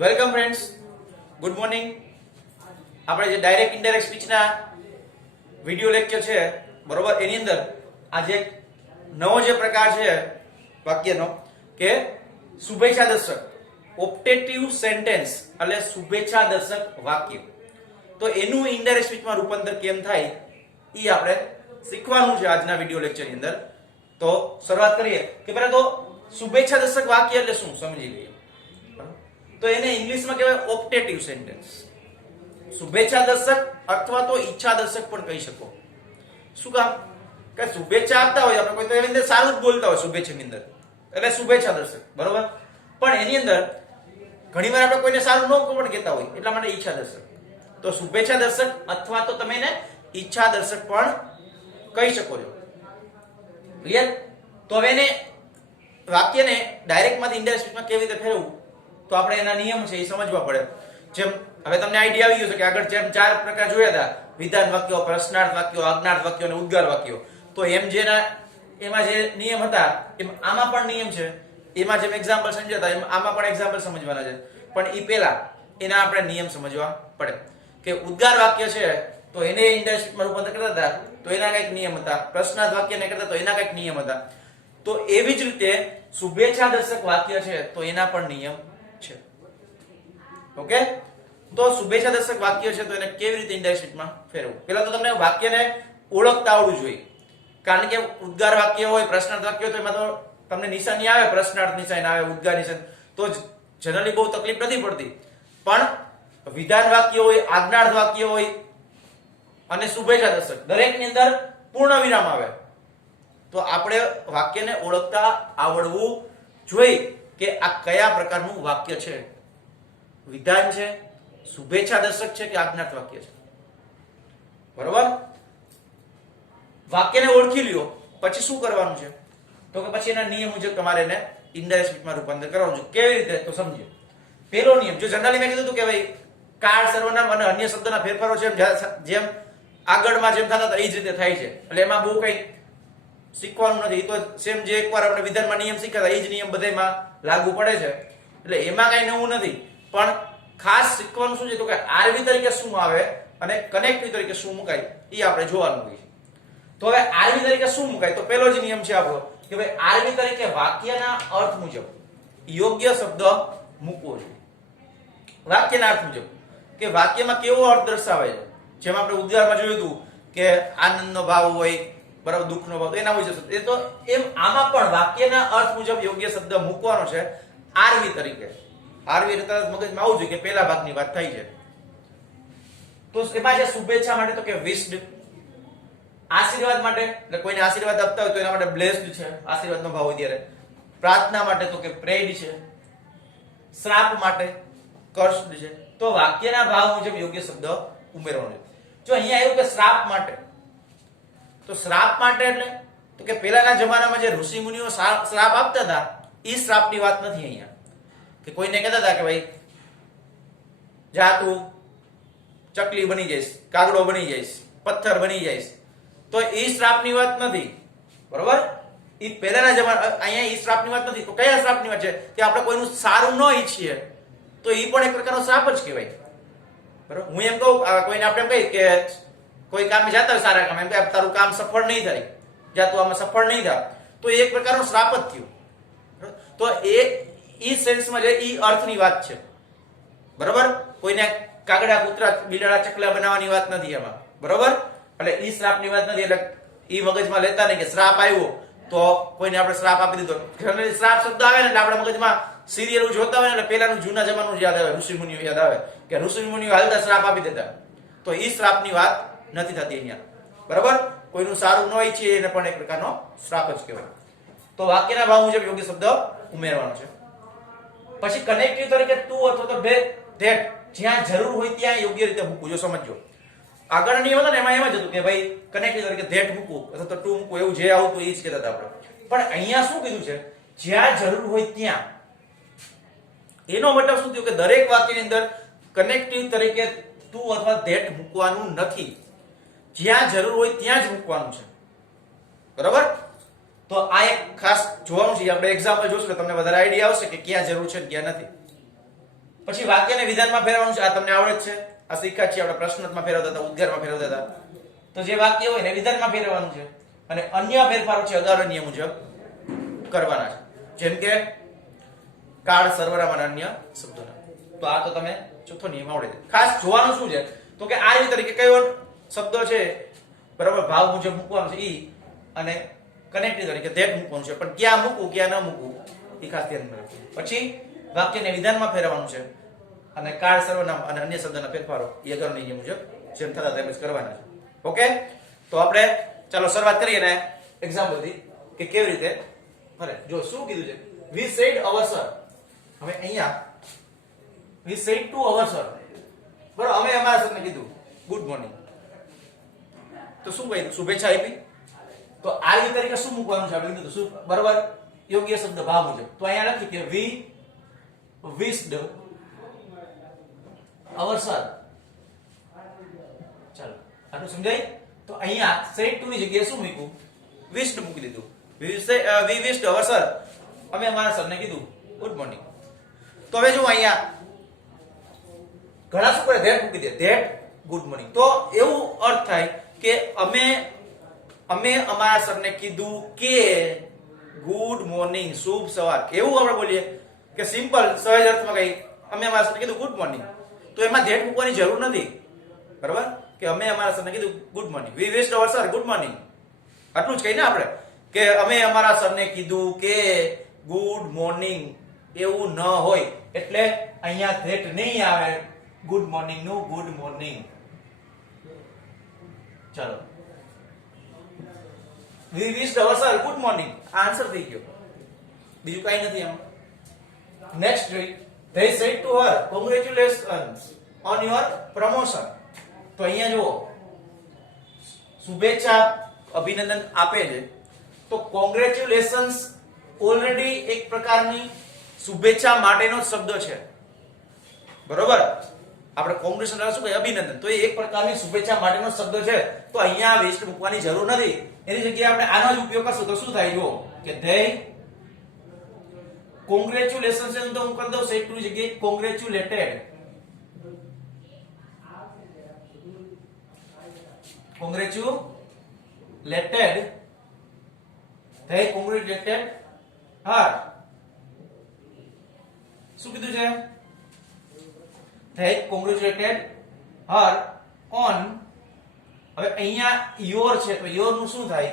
Welcome friends, good morning. આપણે જે direct indirect સ્પીચના video lecture છે બરોબર, એની અંદર આજે નવો જે પ્રકાર છે વાક્યનો કે શુભેચ્છા દર્શક ઓપ્ટેટિવ સેન્ટેન્સ એટલે શુભેચ્છા દર્શક વાક્ય. તો એનું ઇનડાયરેક્ટ સ્પીચમાં રૂપાંતર કેમ થાય એ આપણે શીખવાનું છે આજના વિડિયો લેક્ચરની અંદર. તો શરૂઆત કરીએ કે પહેલા તો શુભેચ્છા દર્શક વાક્ય એટલે શું સમજી લઈએ. તો એને ઇંગ્લિશમાં કહેવાય ઓપ્ટેટિવ સેન્ટેન્સ. શુભેચ્છા દર્શક અથવા તો ઈચ્છા દર્શક પણ કહી શકો. શું કામ કે શુભેચ્છા આપતા હોય આપણે, કોઈ તો એની અંદર સારું જ બોલતા હોય શુભેચ્છાની અંદર, એટલે શુભેચ્છા દર્શક બરોબર. પણ એની અંદર ઘણીવાર આપણે કોઈને સારું ન પણ કહેતા હોય એટલા માટે ઈચ્છા દર્શક. તો શુભેચ્છા દર્શક અથવા તો તમે એને ઈચ્છા દર્શક પણ કહી શકો છો. ક્લિયર? તો હવે એને વાક્યને ડાયરેક્ટમાંથી ઇનડાયરેક્ટ સ્પીચમાં કેવી રીતે ફેરવવું, તો આપણે એના નિયમ છે એ સમજવા પડે. જેમ હવે તમને આઈડિયા આવી ગયો છે કે આગળ જેમ 4 પ્રકાર જોયા હતા, વિધાન વાક્યો, પ્રશ્નાર્થ વાક્યો, આજ્ઞાર્થ વાક્યો અને ઉદ્ગાર વાક્યો. તો એમ જેના એમાં જે નિયમ હતા એમ આમાં પણ નિયમ છે. એમાં જેમ એક્ઝામ્પલ સમજ્યા હતા એમ આમાં પણ એક્ઝામ્પલ સમજવાના છે. પણ એ પહેલા એના આપણે નિયમ સમજવા પડે કે ઉદ્ગાર વાક્ય છે તો એને ઇનડાયરેક્ટ સ્પીચમાં રૂપાંતર કરતા હતા તો એના કંઈક નિયમ હતા. પ્રશ્નાર્થ વાક્યને કરતા તો એના કંઈક નિયમ હતા. તો એવી જ રીતે શુભેચ્છા દર્શક વાક્ય છે તો એના પણ નિયમ છે. ઓકે, તો શુભેચ્છા દર્શક વાક્ય છે તો એને કેવી રીતે ઇનડાયરેક્ટ સ્પીચમાં ફેરવવું. પહેલા તો તમને વાક્યને ઓળખતા આવડવું જોઈએ. કારણ કે ઉદ્ગાર વાક્ય હોય, પ્રશ્નાર્થ વાક્ય હોય તો એમાં તો તમને નિશાની આવે, પ્રશ્નાર્થ નિશાની આવે, ઉદ્ગાર નિશાની, તો જનરલી બહુ તકલીફ નથી પડતી. પણ વિધાન વાક્ય હોય, આજ્ઞાર્થ વાક્ય હોય અને શુભેચ્છા દર્શક દરેકની અંદર પૂર્ણ વિરામ આવે. તો આપણે વાક્યને ઓળખતા આવડવું જોઈએ કે આ કયા પ્રકારનું વાક્ય છે. વિધાન છે, શુભેચ્છા દર્શક છે કે આજ્ઞાર્થ વાક્ય છે. બરોબર? વાક્યને ઓળખી લ્યો પછી શું કરવાનું છે તો કે પછી એના નિયમ મુજબ તમારે એને ઇનડાયરેક્ટ સ્પીચમાં રૂપાંતર કરવાનું છે. કેવી રીતે તો સમજો. પહેલો નિયમ, જો જનરલી મેં કીધું હતું કે ભાઈ કાળ, સર્વનામ અને અન્ય શબ્દોના ફેરફારો છે જેમ આગળમાં જેમ થતા હતા એ જ રીતે થાય છે. એટલે એમાં બહુ કઈ શીખવાનું નથી. તો સેમ જે એકવાર આપણે વિધાનમાં નિયમ શીખ્યા હતા એ જ નિયમ બધામાં લાગુ પડે છે. એટલે એમાં કઈ નવું નથી. પણ ખાસ શીખવાનું શું છે તો કે આરવી તરીકે શું આવે અને કનેક્ટિવ તરીકે શું મુકાય એ આપણે જોવાનું હોય છે. તો હવે આરવી તરીકે શું મુકાય, તો પહેલો જ નિયમ છે આપણો કે ભાઈ આરવી તરીકે વાક્યના અર્થ મુજબ યોગ્ય શબ્દ મૂકવો જોઈએ. વાક્યના અર્થ મુજબ કે વાક્યમાં કેવો અર્થ દર્શાવે છે. જેમ આપણે ઉદાહરણમાં જોયું હતું કે આનંદનો ભાવ હોય બરાબર, દુઃખનો ભાવ, એના મુજબ એ તો એમ આમાં પણ વાક્યના અર્થ મુજબ યોગ્ય શબ્દ મૂકવાનો છે આરવી તરીકે. આરવી એટલે તરત મગજમાં આવવું જોઈએ કે પહેલા ભાગની વાત થઈ છે. તો એમાં છે શુભેચ્છા માટે તો કે વિશ્ડ, આશીર્વાદ માટે એટલે કોઈને આશીર્વાદ આપતા હોય તો એના માટે બ્લેસ્ડ છે, આશીર્વાદનો ભાવ હોય ત્યારે. પ્રાર્થના માટે તો કે પ્રેડ છે. શ્રાપ માટે કર્સ્ડ છે. તો વાક્યના ભાવ મુજબ યોગ્ય શબ્દ ઉમેરવાનો છે. જો અહીંયા આવ્યું કે શ્રાપ માટે, તો શ્રાપ માટે એટલે તો કે પહેલાના જમાનામાં જે ઋષિ મુનિઓ શ્રાપ આપતા હતા એ શ્રાપની વાત નથી અહીંયા. કે કોઈને કહેતા હતા કે ભાઈ જા તું ચકલી બની જઈશ, કાગડો બની જઈશ, પથ્થર બની જઈશ, તો એ શ્રાપની વાત નથી. બરોબર? એ પહેલાના જમાના, અહીંયા એ શ્રાપની વાત નથી. તો કયા શ્રાપની વાત છે કે આપણે કોઈનું સારું ન ઈચ્છીએ તો એ પણ એક પ્રકારનો શ્રાપ જ કહેવાય. બરોબર? હું એમ કહું, કોઈને આપણે એમ કહી કે કોઈ કામે જતા હોય સારા કામ, એમ કે તારું કામ સફળ નહીં થાય, જા તું આમાં સફળ નહીં થાય, તો એ એક પ્રકારનો શ્રાપ જ થયો. તો એ સેન્સમાં જે ઈ અર્થની વાત છે. બરોબર? કોઈને કાગડા, કૂતરા, બિલાડા, ચકલા બનાવવાની વાત નથી એમાં. બરોબર? એટલે ઈ શ્રાપની વાત નથી. એટલે ઈ મગજમાં લેતા નહીં કે શ્રાપ આવ્યો તો કોઈને આપણે શ્રાપ આપી દીધો. જનરલી શ્રાપ શબ્દ આવે ને એટલે આપણે મગજમાં સિરિયલ જોતા હોય ને એટલે પહેલાનું જૂના જમાનું યાદ આવે, ઋષિ મુનિઓ યાદ આવે કે ઋષિ મુનિઓ હાલતા શ્રાપ આપી દેતા. તો ઈ શ્રાપની વાત નથી થતી અહીંયા. બરોબર? કોઈનું સારું ન ઈચ્છીએ એને પણ એક પ્રકારનો શ્રાપ જ કહેવાય. તો વાક્યના ભાવ મુજબ યોગ્ય શબ્દ ઉમેરવાનો છે. પછી કનેક્ટિવ તરીકે તું અથવા તો ધેટ જ્યાં જરૂર હોય ત્યાં યોગ્ય રીતે મૂકવું. જો સમજો, આગળ નિયમ હતો ને એમાં એમ જ હતું કે ભાઈ કનેક્ટિવ તરીકે ધેટ મૂકવું અથવા તો ટુ મૂકવું, એવું જે આવતું એ જ કહેતા હતા આપણે. પણ અહીંયા શું કીધું છે? જ્યાં જરૂર હોય ત્યાં. એનો મતલબ શું થયો કે દરેક વાક્યની અંદર કનેક્ટિવ તરીકે તું અથવા ધેટ મૂકવાનું નથી. જ્યાં જરૂર હોય ત્યાં જ મૂકવાનું છે. બરાબર? તો આ એક ખાસ જોવાનું છે. આપણે એક્ઝામ્પલ જોશું તમને વધારે આઈડિયા આવશે કે ક્યાં જરૂર છે ક્યાં નથી. પછી વાક્યને વિધાનમાં ફેરવવાનું છે. આ તમને આવડે જ છે, આ શીખ્યા છીએ આપણે. પ્રશ્નાર્થમાં ફેરવતા હતા, ઉદ્ગારમાં ફેરવતા હતા. તો જે વાક્ય હોય ને વિધાનમાં ફેરવવાનું છે અને અન્ય ફેરફારો છે અગાઉના નિયમ મુજબ કરવાના છે, જેમ કે કાળ, સર્વનામ અને અન્ય શબ્દોના. તો આ તો તમે ચોથો નિયમ આવડે છે. ખાસ જોવાનું શું છે તો કે આ રીતે તરીકે કયો શબ્દ છે બરાબર ભાવ મુજબ મૂકવાનું છે ઈ, અને કનેક્ટિવ તરીકે ધેટ મૂકવાનું છે, પણ ક્યાં મૂકવું ક્યાં ન મૂકવું એ ખાસ ધ્યાન રાખવું. પછી વાક્યને વિધાનમાં ફેરવવાનું છે અને કાળ, સર્વનામ અને અન્ય શબ્દના ફેરફારો એ અગાઉના નિયમ મુજબ જેમ થતા તેમ જ કરવાના છે. ઓકે, તો આપણે ચાલો શરૂઆત કરીએ ને એક્ઝામ્પલથી કે કેવી રીતે ફરે. જો શું કીધું છે, we said our sir. હવે અહીંયા we said to our sir, બરાબર. અમે અમારા સરને કીધું ગુડ મોર્નિંગ. તો શું કહ્યું? શુભેચ્છા આપી. તો આ રીતે તરીકે શું મૂકવાનું છે આપણે કીધું શું, બરાબર, યોગ્ય શબ્દ ભાવ મુજબ. તો અહીંયા લખ્યું કે we wished our sir. ચાલો આટલું સમજાય. તો અહીંયા said to ની જગ્યાએ શું મૂક્યું? wished મૂકી દીધું. we wished our sir, અમે અમારા સરને કીધું ગુડ મોર્નિંગ. તો હવે જો અહીંયા ઘણા શું કરે, ધેટ મૂકી દે, ધેટ ગુડ મોર્નિંગ. તો એવું અર્થ થાય કે અમે અમારા સરને કીધું કે ગુડ મોર્નિંગ, શુભ સવાર. એવું આપણે બોલીએ કે સિમ્પલ સહજ અર્થમાં કઈ અમે અમારા સરને કીધું ગુડ મોર્નિંગ, તો એમાં ધેટ મૂકવાની જરૂર નથી, બરાબર, કે અમે અમારા સરને કીધું ગુડ મોર્નિંગ. વી વિશ્ડ અવર સર ગુડ મોર્નિંગ, આટલું જ કહીને આપણે કે અમે અમારા સરને કીધું કે ગુડ મોર્નિંગ, એવું ન હોય. એટલે અહીંયા ધેટ નહીં આવે ગુડ મોર્નિંગ નું, ગુડ મોર્નિંગ. ચાલો, વી વિશ્ડ અવર સર ગુડ મોર્નિંગ, આન્સર થઈ ગયો, બીજું કઈ નથી આમાં. નેક્સ્ટ જોઈ, they said to her congratulations on your promotion. તો અહીંયા જુઓ, શુભેચ્છા, અભિનંદન આપે છે. તો કોંગ્રેચ્યુલેશન્સ ઓલરેડી એક પ્રકારની શુભેચ્છા માટેનો શબ્દ છે, બરોબર. આપણે કોંગ્રેચ્યુલેશન શું કહે, અભિનંદન, તો એ એક પ્રકારની શુભેચ્છા માટેનો શબ્દ છે. તો અહીંયા વેસ્ટ મૂકવાની જરૂર નથી. એની જગ્યાએ આપણે આનો જ ઉપયોગ કરશું તો શું થાય, જુઓ કે they congratulations છે તો હું કરી દઉં said to ની જગ્યાએ congratulated. congratulated, they congratulated her. શું કીધું છે? they congratulated her on. હવે અહીંયા your છે તો your નું શું થાય?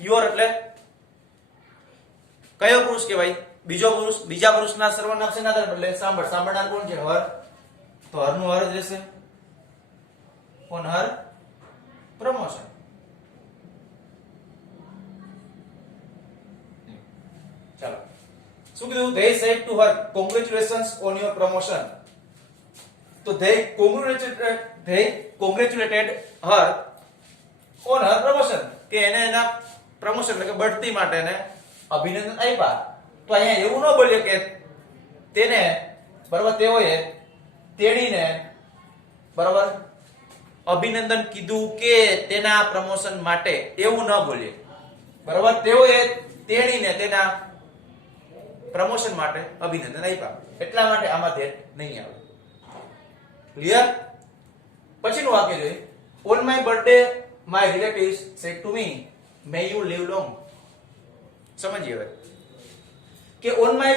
your એટલે કયો પુરુષ કહેવાય? બીજો પુરુષ. બીજા પુરુષના સર્વનામ શેના આધારે બદલે? સાંભળ. સાંભળનાર કોણ છે? હર. તો હર નું હર જ રહેશે. on her promotion. ચાલો, શું કીધું? they said to her congratulations on your promotion. તો they congratulated her on her promotion, કે એને એના પ્રમોશન એટલે કે બઢતી માટે એને અભિનંદન આપ્યા. તો અહીંયા એવું ન બોલ્યો કે તેને, બરાબર, તેઓએ તેણીને, બરાબર, અભિનંદન કીધું કે તેના પ્રમોશન માટે, એવું ન બોલીએ, બરાબર. તેઓએ તેણીને તેના પ્રમોશન માટે અભિનંદન આપ્યા, એટલા માટે આમાં ધેટ નહીં આવે. ક્લિયર? પછીનું વાક્ય જોઈએ, on my birthday my relatives said to me may you live long. સમજીએ હવે કે on my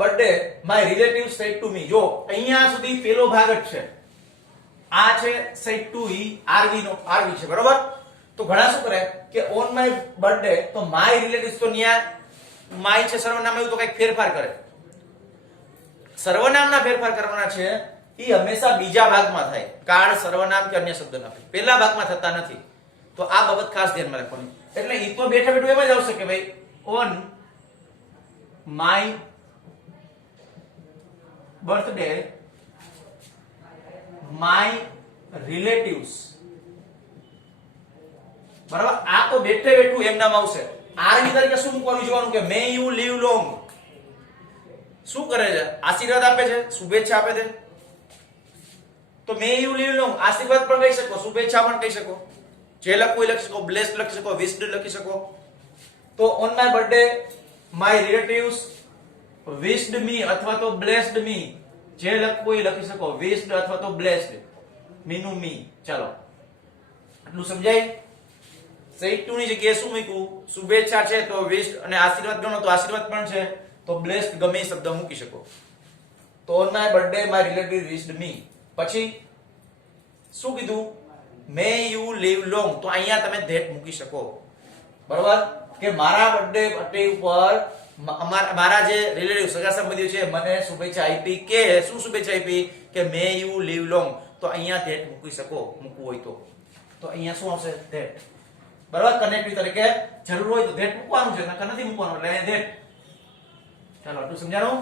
birthday my relatives said to me. જો અહીંયા સુધી પેલો ભાગ જ છે, આ છે said to he, rv no rv છે, બરોબર. તો ઘણા શું કરે કે on my birthday, તો my relatives, તો ન્યા my છે સર્વનામ, એવું તો કઈક ફેરફાર કરે. સર્વનામના ફેરફાર કરવાના છે એ હંમેશા બીજા ભાગમાં થાય, કાળ, સર્વનામ કે અન્ય શબ્દના, પહેલા ભાગમાં થતા નથી. તો આ બાબત ખાસ ધ્યાનમાં રાખવાની. એટલે ઈ તો બેઠા બેઠું એમ જ આવશે કે ભાઈ on my birthday my relatives, બરાબર. આ તો બેઠે બેઠું એમ નામ આવશે. આરવી તરીકે શું મૂકવાનું જોવાનું કે may you live long. શું કરે છે? આશીર્વાદ આપે છે, શુભેચ્છા આપે છે. તો may you live long, આશીર્વાદ પણ કહી શકો, શુભેચ્છા પણ કહી શકો, જે લખવું લખી શકો, blessed લખી શકો, wished લખી શકો. તો on my birthday my relatives વિશ્ડ મી અથવા તો બ્લેસ્ડ મી, જે લખવું એ લખી શકો, વિશ્ડ અથવા તો બ્લેસ્ડ, મીનું મી. ચાલો આટલું સમજાય. સેડ ટુ ની જગ્યાએ શું મૂક્યું? શુભેચ્છા છે તો વિશ્ડ, અને આશીર્વાદ ગણો તો આશીર્વાદ પણ છે તો બ્લેસ્ડ, ગમે એ શબ્દ મૂકી શકો. તો on my birthday my relative wished me. પછી શું કીધું? મે યુ લીવ લોંગ, તો અહીંયા તમે ધેટ મૂકી શકો. બરાબર? કે મારા બર્થડે પાર્ટી ઉપર મારા જે રિલેટિવ સગા સંબંધીઓ છે મને શુભેચ્છા આપી, કે શું શુભેચ્છા આપી? કે મે યુ લીવ લોંગ. તો અહીંયા ધેટ મૂકી શકો, મૂકવું હોય તો અહીંયા શું આવશે? ધેટ. બરાબર? કનેક્ટિવ તરીકે જરૂર હોય તો ધેટ મૂકવાનું છે, નકર નથી મૂકવાનું, એટલે અહીંયા ધેટ. ચાલો આટલું સમજાણું?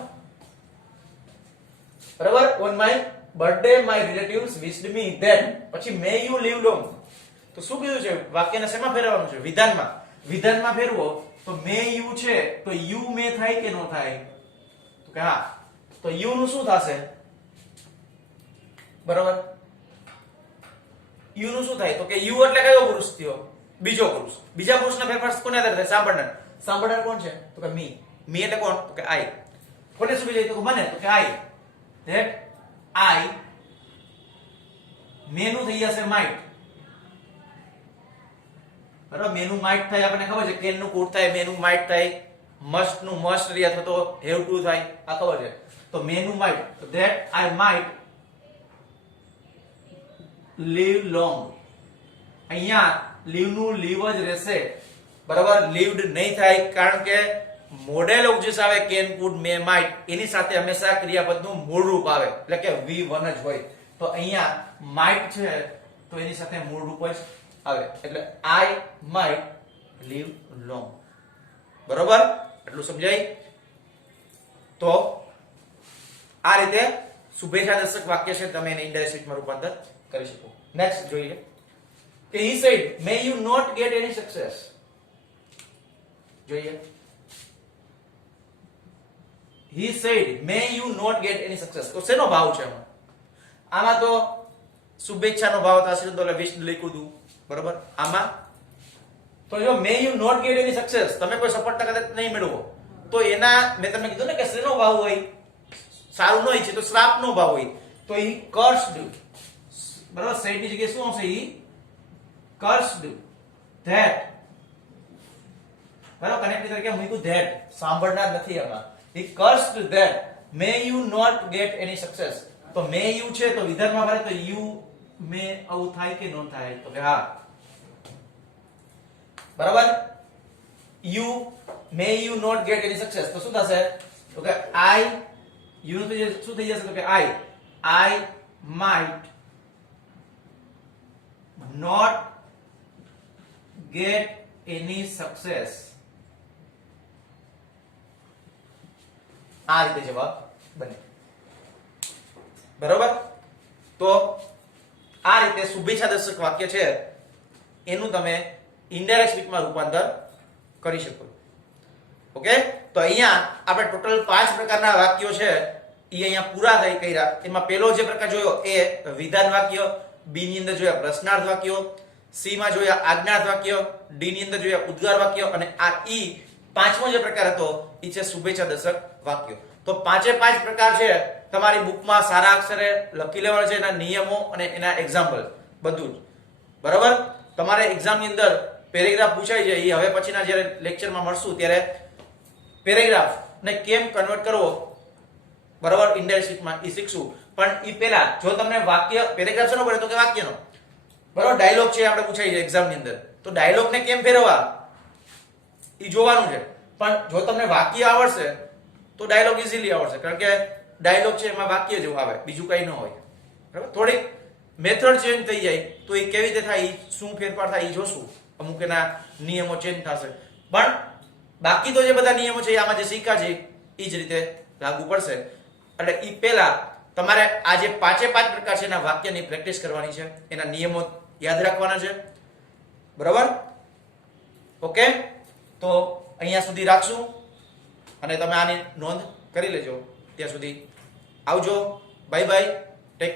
બરાબર? On my birthday my relatives વિશ્ડ me that. પછી મે યુ લીવ લોંગ. તો શું કીધું છે? વાક્યને શેમાં ફેરવવાનું છે? વિધાનમાં. વિધાનમાં ફેરવો તો મે યુ છે તો યુ મે થાય કે નો થાય? તો કે હા. તો યુ નું શું થશે? બરાબર? યુ નું શું થાય? તો કે યુ એટલે કયો પુરુષ થયો? બીજો પુરુષ. બીજા પુરુષના ફેરફાર કોને આધારે થાય? સાંભળનાર. સાંભળનાર કોણ છે? તો કે મી. મી એટલે કોણ? તો કે આઈ. કોને શું કહે? તો કે મને. તો કે આઈ. That I. મેનું થઈ જશે માઇટ. બરાબર? મેનું માઇટ થાય, આપણને ખબર છે. કેન નું કુડ થાય, મેનું માઇટ થાય. મસ્ટ નું મસ્ટ રી અથવા તો હેવ ટુ થાય, આ ખબર છે. તો મેનું માઇટ. તો that I might live long. અહીંયા લીવ નું લીવ જ રહેશે. બરાબર? લીવડ નહીં થાય, કારણ કે મોડેલ ઓબ્જેક્ટ આવે કેન કુડ મે માઇટ, એની સાથે હંમેશા ક્રિયાપદનું મૂળ રૂપ આવે, એટલે કે V1 જ હોય. તો અહીંયા માઇટ છે તો એની સાથે મૂળ રૂપ જ આવે, એટલે આઈ માઇટ લીવ લોંગ. બરોબર? એટલું સમજાય? તો આ રીતે શુભેચ્છા દર્શક વાક્ય છે, તમે એને ઇનડાયરેક્ટ સ્પીચમાં રૂપાંતર કરી શકો. નેક્સ્ટ જોઈએ કે he said may you not get any success. જોઈએ he said may you not get any success. તો શેનો ભાવ છે આમાં? તો શુભેચ્છાનો ભાવ થશે તો વિશ લખ્યું હતું. બરોબર? આમાં તો જો may you not get any success, તમે કોઈ સફળતા કદાચ નહીં મેળવો તો એના મેં તમને કીધું ને કે શેનો ભાવ હોય? સારું ન ઈચ્છે તો શ્રાપનો ભાવ હોય. તો he cursed. બરાબર? said ની જગ્યાએ શું આવશે? he cursed that. બરાબર? કનેક્ટ તરીકે મૂક્યું that, સાંભળનાર નથી આમાં. he cursed that may you not get any success. તો may you છે તો વિધાનમાં ફરે તો you may આવું થાય કે નો થાય? તો કે હા. બરાબર? you may you not get any success. તો શું થશે? તો કે I you નું શું થઈ જશે? તો કે I might not get any success. આ રીતે જવાબ બને. બરોબર? તો આ રીતે શુભેચ્છા દર્શક વાક્ય છે એનું તમે ઇનડાયરેક્ટ સ્પીચમાં રૂપાંતર કરી શકો. ઓકે? તો અહીંયા આપણે ટોટલ 5 પ્રકારના વાક્યો છે એ અહીંયા પૂરા થઈ કર્યા. એમાં પહેલો જે પ્રકાર જોયો એ વિધાન વાક્ય, બી ની અંદર જોયા પ્રશ્નાર્થ વાક્યો, સી માં જોયા આજ્ઞાર્થ વાક્ય, ડી ની અંદર જોયા ઉદ્ગાર વાક્ય, અને આ ઈ પાંચમો જે પ્રકાર હતો એ છે શુભેચ્છા દર્શક વાક્યો. તો 5 પ્રકાર છે તમારી બુકમાં સારા અક્ષરે લખી લેવાના છે, એના નિયમો અને એના એક્ઝામ્પલ બધું જ. બરાબર? તમારે એક્ઝામની અંદર પેરેગ્રાફ પૂછાઈ જાય, એ હવે પછીના જ્યારે લેક્ચરમાં મળશું ત્યારે પેરેગ્રાફ ને કેમ કન્વર્ટ કરવો, બરાબર, ઇનડાયરેક્ટ સ્પીચમાં એ શીખશું. પણ એ પહેલા જો તમને વાક્ય પેરેગ્રાફ શેનો પડે? તો કે વાક્યનો. બરાબર? ડાયલોગ છે આપણે પૂછાઈ જાય એક્ઝામની અંદર, તો ડાયલોગને કેમ ફેરવવા એ જોવાનું છે. પણ જો તમને વાક્ય આવડશે તો ડાયલોગ ઈઝીલી આવડશે, કારણ કે ડાયલોગ છે એમાં વાક્ય જેવું આવે, બીજું કંઈ ન હોય. બરાબર? થોડીક મેથડ ચેન્જ થઈ જાય તો એ કેવી રીતે થાય, શું ફેરફાર થાય એ જોશું. અમુક એના નિયમો ચેન્જ થશે, પણ બાકી તો જે બધા નિયમો છે આમાં જે શીખ્યા છે એ જ રીતે લાગુ પડશે. એટલે એ પહેલા તમારે આ જે 5 પ્રકાર છે એના વાક્યની પ્રેક્ટિસ કરવાની છે, એના નિયમો યાદ રાખવાના છે. બરાબર? ઓકે? તો અહીંયા સુધી રાખશું અને તમે આની નોંધ કરી લેજો. ત્યાં સુધી આવજો. Bye bye. ટેક